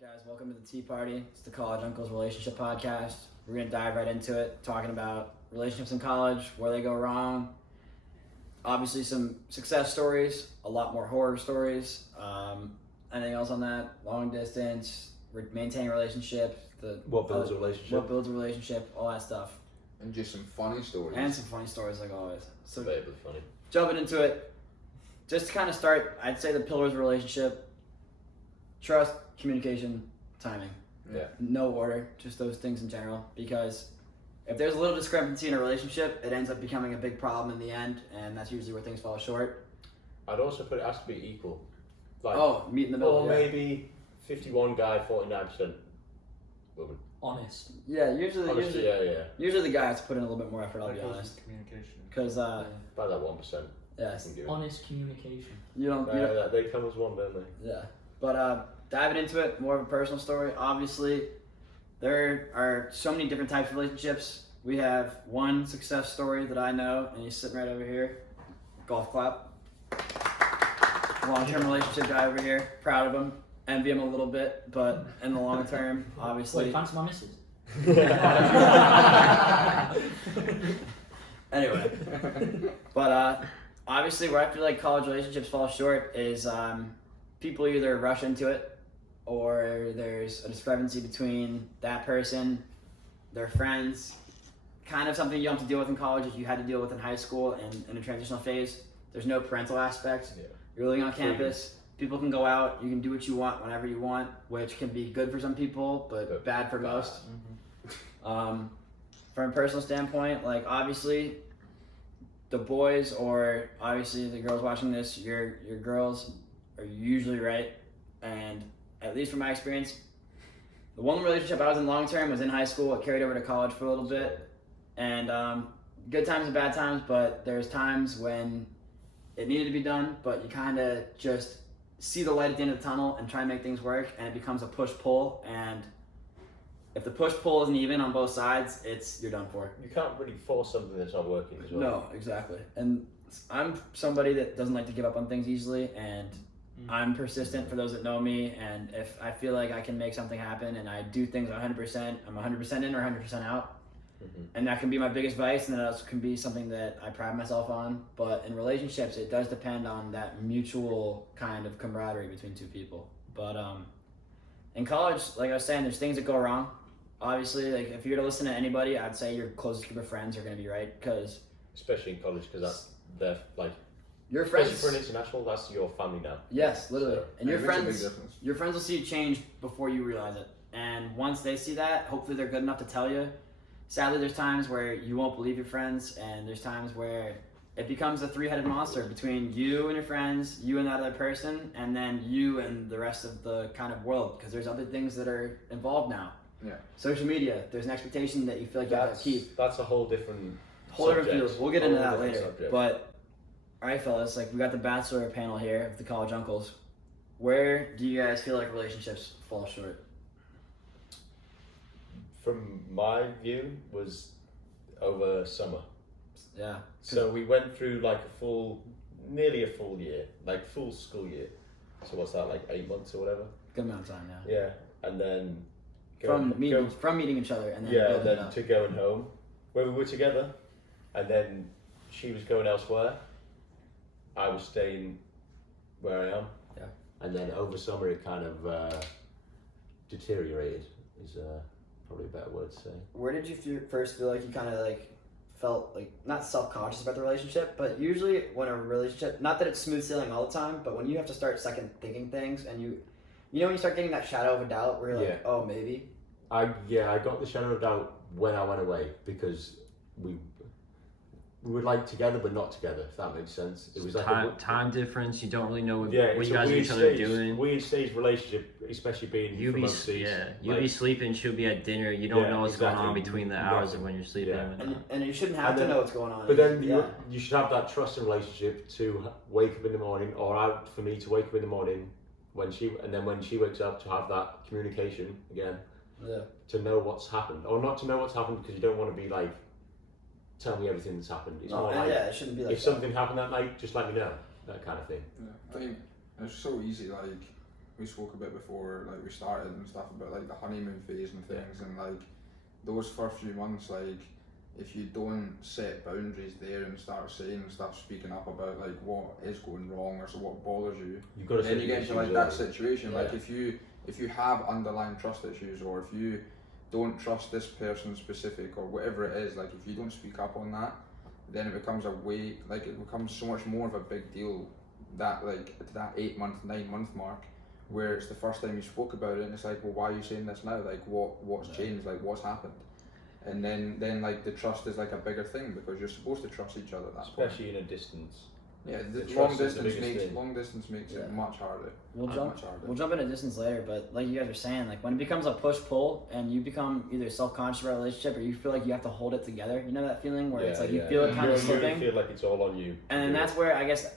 Alright guys, welcome to the Tea Party. It's the College Uncles Relationship Podcast. We're going to dive right into it, talking about relationships in college, where they go wrong. Obviously some success stories, a lot more horror stories. Anything else on that? Long distance, maintaining relationships. What builds a relationship? What builds a relationship, all that stuff. And just some funny stories. And some funny stories like always. So Vaguely funny. jumping into it, just to kind of start, I'd say the pillars of a relationship: trust, communication, timing. Yeah. No order, just those things in general. Because if there's a little discrepancy in a relationship, it ends up becoming a big problem in the end, and that's usually where things fall short. I'd also put it has to be equal. Like, Meet in the middle. or Yeah. maybe 51 guy, 49% woman. Honest. Yeah, usually Usually, the guy has to put in a little bit more effort. I'll be honest. Communication. Because about that 1%. yes, Honest communication. you don't. They come as one, don't they? Yeah, but diving into it, more of a personal story. Obviously, there are so many different types of relationships. We have one success story that I know, and he's sitting right over here. Golf clap. Long-term relationship guy over here. Proud of him. Envy him a little bit, but in the long term, obviously. Wait, fancy my missus? Anyway, but obviously where I feel like college relationships fall short is people either rush into it, or there's a discrepancy between that person, their friends, kind of something you don't have to deal with in college that you had to deal with in high school and in a transitional phase. There's no parental aspect. Yeah. You're living on campus. People can go out. You can do what you want whenever you want, which can be good for some people, but bad for most. From a personal standpoint, like obviously the boys, or obviously the girls watching this, your girls are usually right. And at least from my experience, the one relationship I was in long term was in high school. It carried over to college for a little bit. And good times and bad times, but there's times when it needed to be done, but you kind of just see the light at the end of the tunnel and try and make things work, and it becomes a push-pull. And if the push-pull isn't even on both sides, you're done for. You can't really force something that's not working as well. No, exactly. And I'm somebody that doesn't like to give up on things easily, and I'm persistent for those that know me. And if I feel like I can make something happen and I do things 100%, I'm 100% in or 100% out. And that can be my biggest vice, and that also can be something that I pride myself on. But in relationships, it does depend on that mutual kind of camaraderie between two people. But in college, like I was saying, there's things that go wrong. Obviously, like if you were to listen to anybody, I'd say your closest group of friends are going to be right, because especially in college, because they're like your friends. Especially for an international, that's your family now. Yes, literally. So, and your it makes a big friends, difference. your friends will see you change before you realize it. And once they see that, hopefully they're good enough to tell you. Sadly, there's times where you won't believe your friends, and there's times where it becomes a three-headed monster between you and your friends, you and that other person, and then you and the rest of the kind of world, because there's other things that are involved now. Yeah. Social media, there's an expectation that you feel like you have to keep. That's a whole different Different subject. field. We'll get into Whole that different later. subject. But, alright fellas, like we got the bachelor panel here of the college uncles. Where do you guys feel like relationships fall short? From my view, was over summer. Yeah. So we went through like nearly a full year, like full school year. So what's that, like 8 months or whatever? Good amount of time, yeah. Yeah, and then From meeting each other and then yeah, building then it up. to going home, where we were together, and then she was going elsewhere. I was staying where I am. Yeah. And then over summer it kind of deteriorated. Is probably a better word to say. Where did you first feel like you kind of like felt like not self-conscious about the relationship, but usually when a relationship, not that it's smooth sailing all the time, but when you have to start second thinking things, and you know when you start getting that shadow of a doubt where you're like, oh maybe. I got the shadow of doubt when I went away, because we were like together but not together, if that makes sense. It was like time difference. You don't really know what it's you guys a are weird each other stage, doing. Weird stage relationship, especially being You from be overseas. you'll Like, be sleeping. She'll be at dinner. You don't know what's going on exactly. between the You hours don't. of when you're sleeping. Yeah. And you shouldn't have And to then- know what's going on. But then yeah. you should have that trust in relationship to wake up in the morning, or for me to wake up in the morning when she wakes up, to have that communication again, Yeah. to know what's happened, or not to know what's happened, because you don't want to be like, tell me everything that's happened. It's more like, yeah, it shouldn't be like if that. something happened that night, just let me know, that kind of thing. Yeah, I think it's so easy. Like we spoke about before, like we started and stuff about like the honeymoon phase and things, and like those first few months, like if you don't set boundaries there and start saying stuff, speaking up about like what is going wrong or so what bothers you, You've got to then you get into like that situation. Yeah. Like if you have underlying trust issues, or if you don't trust this person specific or whatever it is, like if you don't speak up on that, then it becomes it becomes so much more of a big deal that like at that 8 month, 9 month mark, where it's the first time you spoke about it, and it's like, well, why are you saying this now? Like what's changed? Like what's happened? And then like the trust is like a bigger thing because you're supposed to trust each other at that especially point. in a distance. Yeah, The long trust is the distance biggest makes thing. it Yeah. much harder. We'll Much harder. jump into distance later, but like you guys were saying, like when it becomes a push pull and you become either self conscious about a relationship or you feel like you have to hold it together. You know that feeling where it's like you feel it kind of You slipping, feel like it's all on you. and then that's where I guess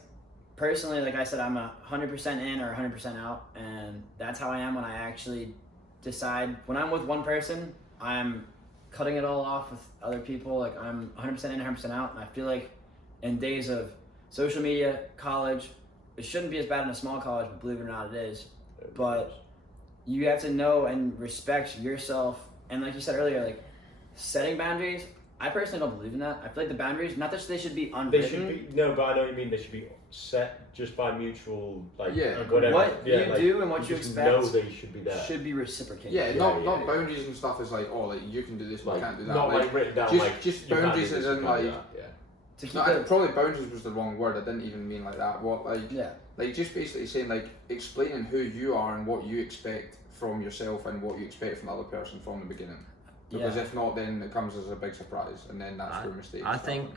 personally, like I said, I'm 100% in or 100% out, and that's how I am when I actually decide. When I'm with one person, I'm cutting it all off with other people. Like I'm 100% in, 100% out, and I feel like in days of social media, college, it shouldn't be as bad in a small college, but believe it or not, it is. But you have to know and respect yourself, and like you said earlier, like setting boundaries. I personally don't believe in that. I feel like the boundaries, not that they should be They unwritten. should be no, but I know what you mean. They should be set just by mutual, like Yeah. whatever. What yeah, you like, do and what you just expect know they should be there. should be reciprocated. Yeah, Yeah, not yeah. boundaries and stuff is like, oh, like you can do this, but Like, you can't do that. not Like, like written down. just- like just you can't do boundaries this, as you in, can't do like- that, yeah. To keep no, it, probably boundaries was the wrong word. I didn't even mean like that. What yeah. like just basically saying like explaining who you are and what you expect from yourself and what you expect from the other person from the beginning. Because Yeah. if not, then it comes as a big surprise, and then that's where mistakes. I happen. think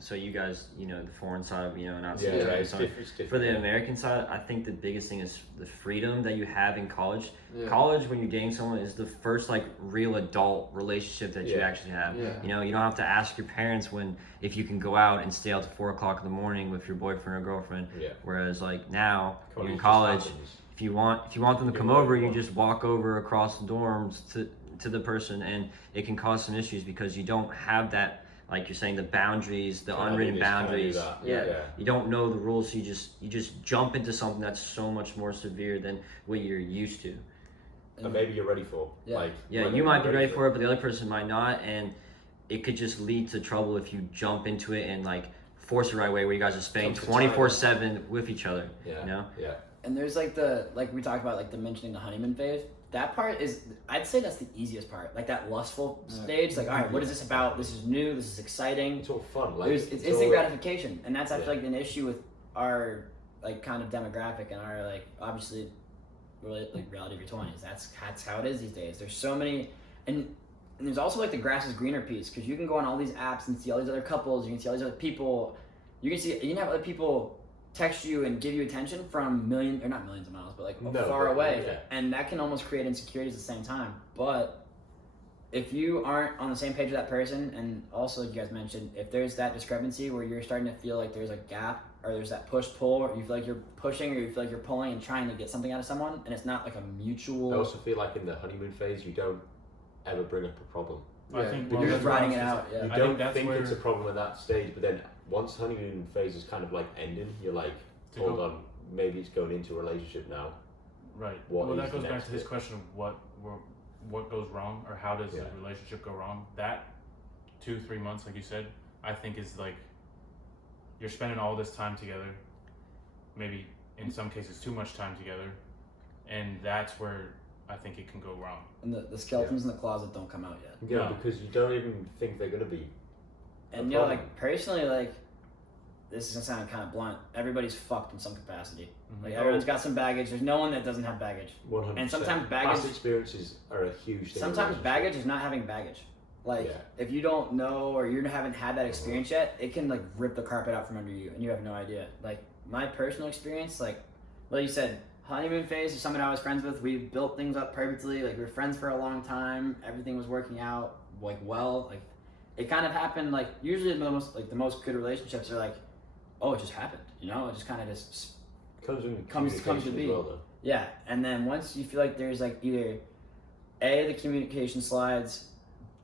so you guys, the foreign side, and outside Yeah, the American it's side. different. It's different. For the American side, I think the biggest thing is the freedom that you have in college. Yeah. College, when you're dating someone, is the first like real adult relationship that you Yeah. actually have. Yeah. You don't have to ask your parents if you can go out and stay out till 4 o'clock in the morning with your boyfriend or girlfriend. Yeah. Whereas like now, you're in just college. happens. If you want them to Do come whatever over, you you want. just walk over across the dorms to the person, and it can cause some issues because you don't have that, like you're saying, the boundaries, the Can I do unwritten this? Can I do boundaries. that? Yeah. Yeah. You don't know the rules, so you just jump into something that's so much more severe than what you're used to. And maybe you're ready for. Yeah. Like Yeah, whether you might be you're ready for it, but the other person might not, and it could just lead to trouble if you jump into it and like force it the right way, where you guys are spending Jump to 24/7 with each other. Yeah. Yeah. And there's like like we talked about, like the mentioning the honeymoon phase. That part is, I'd say that's the easiest part. Like that lustful stage. Like, all right, what is this about? This is new. This is exciting. It's all fun. Like It's instant all, gratification, and that's I Yeah. feel like an issue with our like kind of demographic and our like obviously reality of your 20s. That's how it is these days. There's so many, and there's also like the grass is greener piece, because you can go on all these apps and see all these other couples. You can see all these other people. You can have other people text you and give you attention from not millions of miles, but like No, far but, away, yeah. and that can almost create insecurities at the same time. But if you aren't on the same page with that person, and also you guys mentioned, if there's that discrepancy where you're starting to feel like there's a gap, or there's that push-pull, or you feel like you're pushing, or you feel like you're pulling and trying to get something out of someone, and it's not like a mutual... I also feel like in the honeymoon phase, you don't ever bring up a problem. I think You're just riding it out, yeah. You I don't think that's think where it's a problem at that stage, but then once honeymoon phase is kind of like ending, you're like, To hold go- on, maybe it's going into a relationship now. right. What Well, is that goes the back next to his bit? question of what goes wrong, or how does Yeah. a relationship go wrong. That 2-3 months, like you said, I think is like you're spending all this time together, maybe in some cases too much time together, and that's where I think it can go wrong. And the skeletons in the closet don't come out yet. Yeah, No. because you don't even think they're going to be. And a you know, problem. like personally, like this is gonna sound kind of blunt. Everybody's fucked in some capacity. Mhm. Like everyone's got some baggage. There's no one that doesn't have baggage. 100%. And sometimes Past baggage. experiences are a huge thing. in Sometimes relationships. baggage is not having baggage. Like Yeah. if you don't know or you haven't had that experience yet, it can like rip the carpet out from under you, and you have no idea. Like my personal experience, like you said, honeymoon phase is someone I was friends with. We built things up perfectly. Like we were friends for a long time. Everything was working out like well. Like it kind of happened. Like usually the most good relationships are like, oh, it just happened. You know, it just kind of just comes to communication be. as Well, though. yeah. And then once you feel like there's like either A, the communication slides,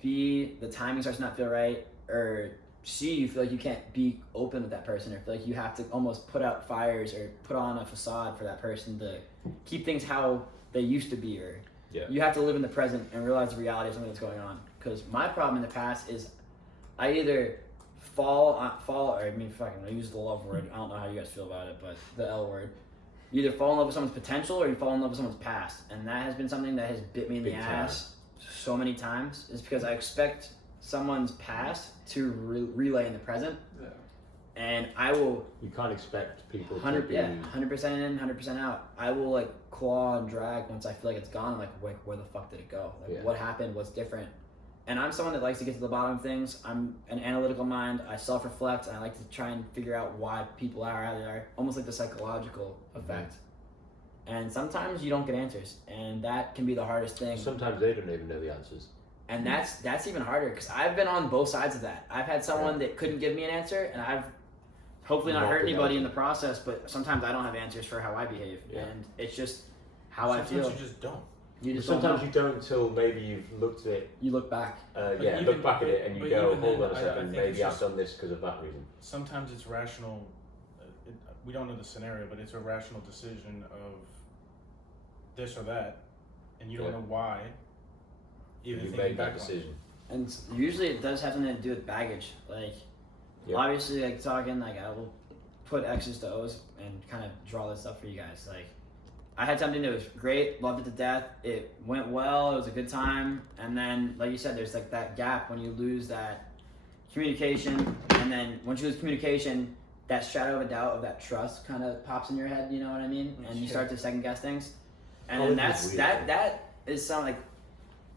B, the timing starts to not feel right, or see you feel like you can't be open with that person, or feel like you have to almost put out fires or put on a facade for that person to keep things how they used to be, or Yeah. you have to live in the present and realize the reality of something that's going on. Because my problem in the past is I either fall, or I mean, fucking, I use the love word. I don't know how you guys feel about it, but the L word. You either fall in love with someone's potential or you fall in love with someone's past, and that has been something that has bit me in the Big time. ass so many times. Is because I expect someone's past to relay in the present, Yeah. and I will You can't expect people to 100% be. in, 100% out. I will like claw and drag once I feel like it's gone. I'm like, wait, where the fuck did it go? Like, Yeah. what happened? What's different? And I'm someone that likes to get to the bottom of things. I'm an analytical mind. I self-reflect, and I like to try and figure out why people are how they are, almost like the psychological effect. And sometimes you don't get answers, and that can be the hardest thing. Sometimes they don't even know the answers. And that's even harder, because I've been on both sides of that. I've had someone that couldn't give me an answer, and I've hopefully not Not hurt been anybody in able the process, but sometimes I don't have answers for how I behave. Yeah. And it's just how I Sometimes feel. you just don't. You just Sometimes don't you don't until maybe you've looked at it. you look back. even- Look back at it and you but go, even hold then, on a I second, think maybe it's I've just- done this because of that reason. Sometimes it's rational. We don't know the scenario, but it's a rational decision of this or that, and you don't Yeah. know why. Even You thinking made back that on it. decision. And usually it does have something to do with baggage. Like, Yeah. obviously, like talking, like I will put X's to O's and kind of draw this up for you guys. Like, I had something that was great, loved it to death. It went well, it was a good time. And then, like you said, there's like that gap when you lose that communication. And then once you lose communication, that shadow of a doubt of that trust kind of pops in your head, you know what I mean? And you start to second guess things. And Oh, then it that's is weird. that is something like,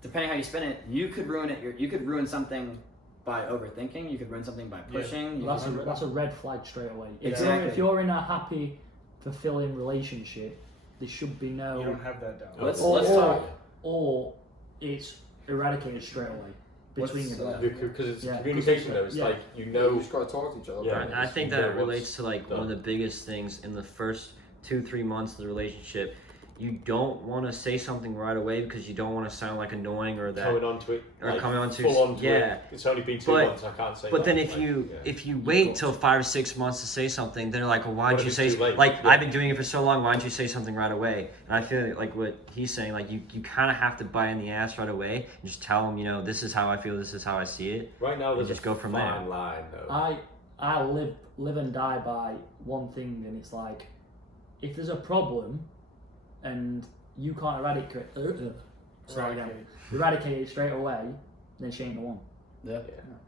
depending how you spin it, you could ruin it. You could ruin something by overthinking. You could ruin something by Yeah. pushing. You Well, could- that's a red flag straight away. Exactly. If you're in a happy, fulfilling relationship, there should be You no, don't have that doubt. Let's or, talk. or it's eradicated straight away between Let's, you. uh, Because it's Yeah. communication though, it's Yeah. like you You know. just gotta talk to each other. Yeah. about it. And I think You know that what's relates to like one of done. the biggest things in the first 2-3 months of the relationship. You don't want to say something right away because you don't want to sound like annoying or that. Coming onto it, Or coming onto- full onto yeah. it. It's only been 2 But- months. I can't say. But that. then if Like, you yeah. if you wait till 5 or 6 months to say something, they're like, well, why'd What you if say it's too late? like Yeah. I've been doing it for so long? Why'd you say something right away? And I feel like what he's saying, like you kind of have to bite in the ass right away and just tell them, this is how I feel, this is how I see it. right now there's just a go from fine there. line though. I live and die by one thing, and it's like, if there's a problem, and you can't eradicate it straight away, then she ain't the one. Yeah.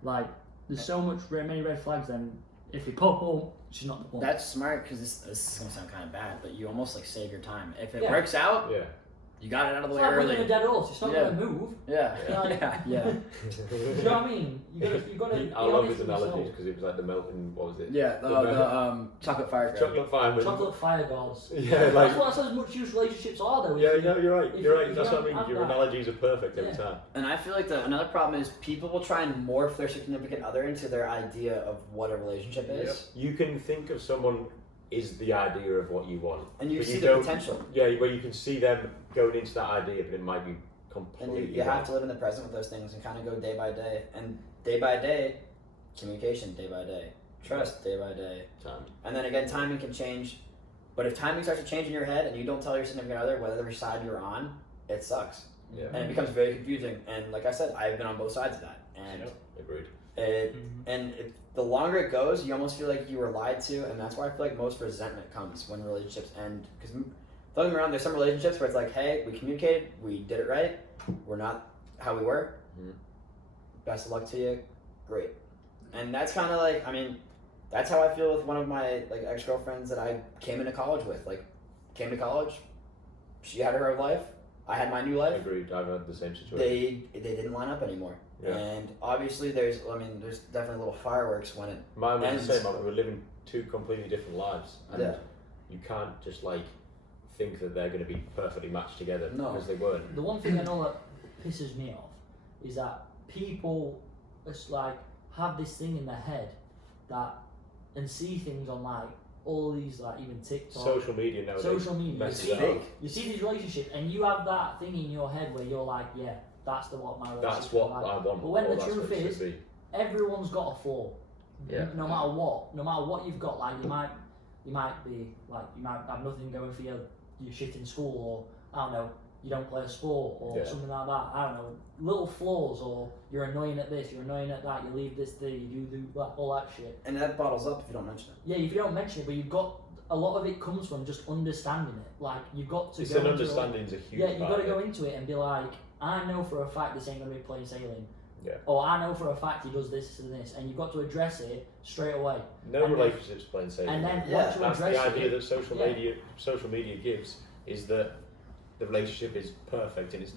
Like, there's so many red flags. Then if you pop up, she's not the one. That's smart, because this is gonna sound kind of bad, but you almost like save your time. If it Yeah. works out, Yeah. you got it out of the It's way like winning a early. dead horse. It's not Yeah. gonna move. Yeah. Yeah. Yeah. Do you know what I mean? You gotta. I be love honest his with analogies yourself. because it was like the melting. What was it? Yeah. The chocolate firecracker. Chocolate fireman. Chocolate fire gods. Yeah, That's like. what I said. As much use relationships are though. Yeah, If no, you're right. if You're you- right. if That's you what I don't mean. have Your that- analogies are perfect every Yeah. time. And I feel like another problem is people will try and morph their significant other into their idea of what a relationship is, You can think of someone is the idea of what you want, and you But see you the don't- potential. yeah, where you can see them going into that idea, but it might be And completely. you have wrong. to live in the present with those things and kind of go day by day. And day by day, communication day by day, trust day by day. Time. And then again, timing can change. But if timing starts to change in your head and you don't tell your significant other whether side you're on, it sucks. Yeah, And it becomes very confusing. And like I said, I've been on both sides of that. And Yep. agreed. it, Mhm. the longer it goes, you almost feel like you were lied to. And that's why I feel like most resentment comes when relationships end. Because don't get me wrong, there's some relationships where it's like, hey, we communicated, we did it right, we're not how we were. Mhm. Best of luck to you. Great. And that's kind of like, I mean, that's how I feel with one of my like ex-girlfriends that I came into college with. Like, came to college, she had her life, I had my new life. Agreed. I've had the same situation. They didn't line up anymore. Yeah. And obviously there's definitely little fireworks when it. Mine was And- the same. We were living two completely different lives, and Yeah. you can't just like think that they're going to be perfectly matched together No. because they weren't. The one thing I know that pisses me off is that people just like have this thing in their head that and see things on like all these like even TikTok, Social media nowadays. social media. You messes see, it up. you see these relationships and you have that thing in your head where you're like, yeah, that's what my relationship That's what is like. I want. But when or the that's truth what it is, should be. everyone's got a flaw. Yeah. No matter what you've got, like you might have nothing going for you. You're shit in school, or I don't know, you don't play a sport, or Yeah. something like that. I don't know, little flaws, or you're annoying at this, you're annoying at that. You leave this thing, you do that, all that shit. And that bottles up if you don't mention it. Yeah, if you don't mention it, but you've got a lot of it comes from just understanding it. Like you've got to It's go an into it. understanding's a huge Yeah, you've part got to of go it. into it and be like, I know for a fact this ain't going to be plain sailing. Yeah. Or I know for a fact he does this and this, and you've got to address it straight away. No And then- relationship's plain sailing. And then Yeah, once you That's address the idea it, that social media gives, is that the relationship is perfect and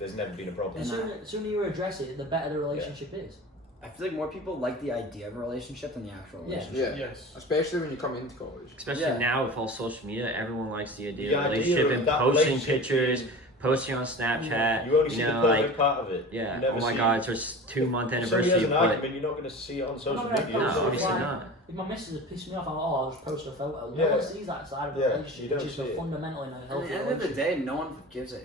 there's never been a problem. the sooner you address it, the better the relationship is. I feel like more people like the idea of a relationship than the actual Yeah. relationship. Yeah. Yes. Especially when you come into college. Especially Yeah. now with all social media, everyone likes the idea The of idea relationship of and that posting relationship pictures, being- posting on Snapchat. You only see know, the perfect like, part of it. yeah. You never Oh my see- God, it's just 2-month If somebody anniversary. has an But argument, you're not going to see it on social not gonna media. no, post it, obviously like- not. If my missus has pissed me off, I'll just post a photo. No Yeah. one sees that side of the Yeah, relationship, you don't which is see the it. fundamental in a At healthy the end of the relationship. day, no one gives a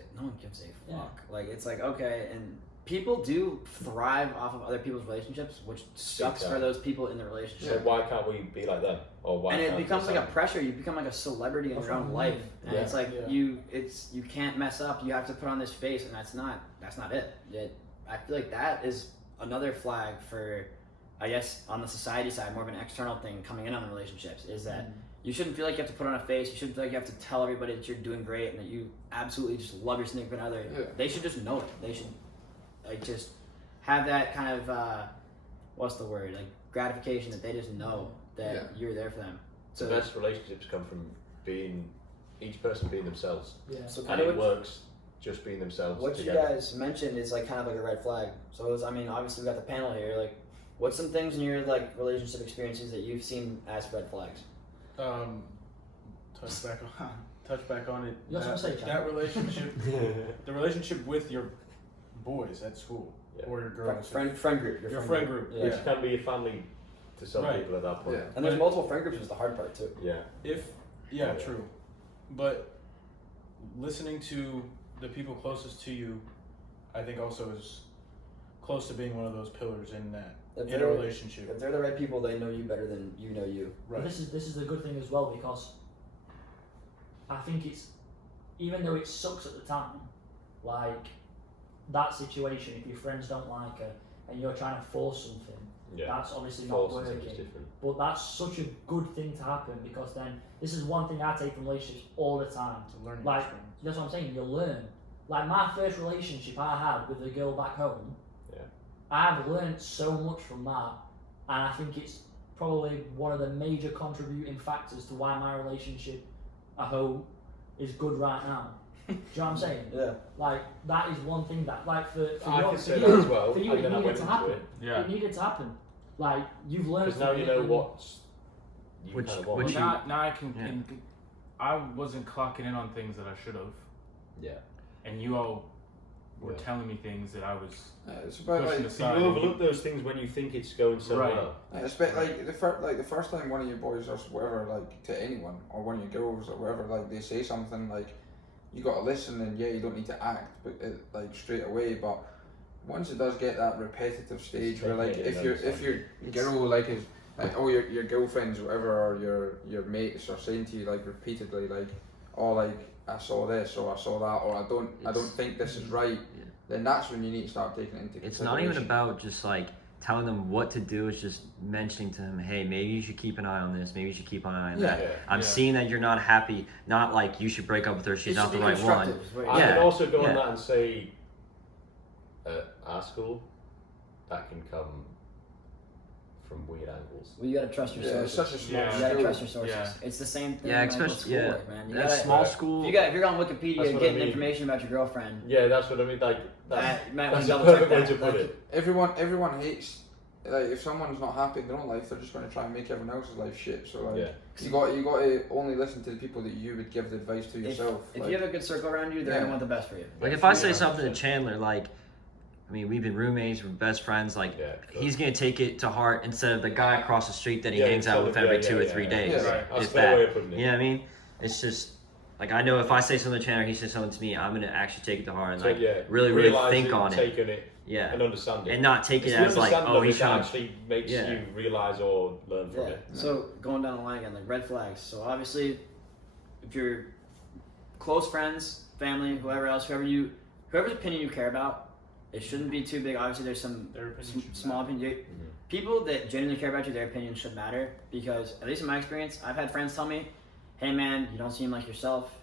Yeah. fuck. Like it's like okay, and people do thrive off of other people's relationships, which sucks for Exactly. those people in the So relationship. why can't we be like them? Or why And it can't becomes we like a say- pressure. You become like a celebrity in That's your what own I life, mean. and Yeah. it's like Yeah. you can't mess up. You have to put on this face, and that's not it. I feel like that is another flag for, I guess, on the society side, more of an external thing coming in on the relationships is that you shouldn't feel like you have to put on a face. You shouldn't feel like you have to tell everybody that you're doing great and that you absolutely just love your significant other. Yeah. They should just know it. They should like just have that kind of what's the word, like gratification that they just know that Yeah. you're there for them. The best relationships come from being each person being themselves, Yeah. So and kind it of works just being themselves what you together. guys mentioned is like kind of like a red flag. So it was, I mean, obviously we got the panel here. Like, what's some things in your like relationship experiences that you've seen as red flags? Touch back on it. You also say, John. That relationship, the relationship with your boys at school Yeah. or your girls, Friend group. your friend group. Yeah. Which can be a family to some Right. people at that point. Yeah. And there's But- multiple friend groups is the hard part too. Yeah. Yeah, Yeah. true. But listening to the people closest to you, I think also is close to being one of those pillars in that If in a they're, relationship. if they're the right people, they know you better than you know you. But Right. this is a good thing as well because I think it's, even though it sucks at the time, like that situation, if your friends don't like her and you're trying to force something, Yeah. that's obviously not Forces it is working. different. But that's such a good thing to happen because then this is one thing I take from relationships all the time. It's a learning Like, experience. that's what I'm saying, you'll learn. Like my first relationship I had with a girl back home, Yeah. I've learned so much from that, and I think it's probably one of the major contributing factors to why my relationship at home is good right now. Do you know what I'm saying? Yeah. Like that is one thing that, like for I your, can for say you, that as well. for you and it then I needed went to into happen. it Yeah. It needed to happen. Like you've learned. because now from you it know and- what you Which- kind of want. which Well, now I can, Yeah. I wasn't clocking in on things that I should have, Yeah. and you all were Yeah. telling me things that I was It's about pushing like, aside. You and overlook those things when you think it's going so Right. well. like the first time one of your boys or whatever, like to anyone or one of your girls or whatever, like they say something, like you got to listen, and yeah, you don't need to act, but like straight away. But once it does get that repetitive stage where like if your girl like is like, oh your girlfriends or whatever, or your mates are saying to you like repeatedly like, oh like I saw this or I saw that or I don't think this is right, then that's when you need to start taking it into It's consideration. not even about just like telling them what to do. It's just mentioning to them, hey, maybe you should keep an eye on this. Maybe you should keep an eye on that. Yeah. I'm Yeah. seeing that you're not happy. Not like you should break up with her. She's It not should the be right one. constructive, is what you're I Yeah. can also go yeah. on that and say, at our school, that can come from weird angles. Well, you gotta trust your Yeah, it's sources. such a small Yeah. You gotta school. trust your sources. Yeah. It's the same thing. Yeah, like with especially yeah. schoolwork, man. You That gotta, small uh, school. if you're on Wikipedia That's what getting I mean. information about your girlfriend, Yeah, that's what I mean. Like you might want that's to a double check perfect way that. to put Like, it. Everyone hates, like if someone's not happy in their own life, they're just going to try and make everyone else's life shit. So like, Yeah. you got to only listen to the people that you would give the advice to yourself. If like, you have a good circle around you, they're Yeah. gonna want the best for you. Like if I say Yeah, something to 100%. Chandler, like, I mean, we've been roommates, we're best friends. Like, Yeah, sure. he's gonna take it to heart instead of the guy across the street that he Yeah, hangs out with instead of- every yeah, 2 or yeah, 3 yeah. days. Yeah. Right. That's If a fair way that, of putting it. you know what I mean? It's just Like I know if I say something to Chandler, he says something to me, I'm gonna actually take it to heart and So like yeah, really realise think it, on it. taking it, Yeah, and understand it. and not take it It's the as like, understanding oh, of he's it that trying to. actually makes Yeah. you realise or learn from Yeah. it. So going down the line again, like red flags. So obviously, if you're close friends, family, whoever else, whoever's opinion you care about, it shouldn't be too big. Obviously, there's some Their opinion should small matter. opinion. People that genuinely care about you, their opinion should matter because at least in my experience, I've had friends tell me, "Hey man, you don't seem like yourself.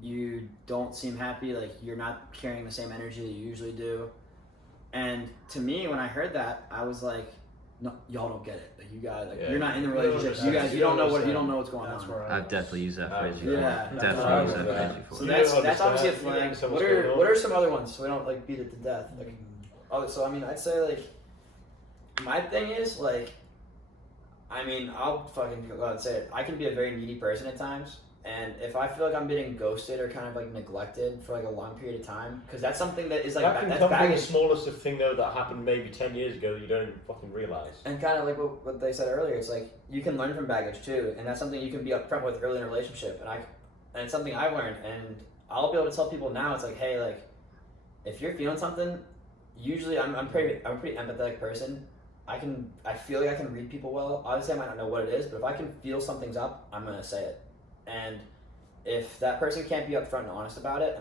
You don't seem happy. Like you're not carrying the same energy that you usually do." And to me, when I heard that, I was like, "No, y'all don't get it. Like you guys, like Yeah. you're not in the You don't relationship. You understand. guys, you You don't know don't what you understand. don't know what's going That's on." where I've definitely used that phrase before. Yeah. Definitely used that Yeah. phrase before. So You that's don't obviously a understand. You flag. don't understand What what's going are on. what are some other ones so we don't like beat it to death? Like, oh, so I mean, I'd say like my thing is like, I mean, I'll fucking go out and say it. I can be a very needy person at times, and if I feel like I'm getting ghosted or kind of like neglected for like a long period of time, because that's something that is like that can that's come from the baggage. smallest of thing though that happened maybe 10 years ago that you don't even fucking realise. And kind of like what they said earlier, it's like you can learn from baggage too, and that's something you can be upfront with early in a relationship. And it's something I've learned, and I'll be able to tell people now. It's like, hey, like if you're feeling something, usually I'm a pretty empathetic person. I feel like I can read people well. Obviously, I might not know what it is, but if I can feel something's up, I'm gonna say it. And if that person can't be upfront and honest about it,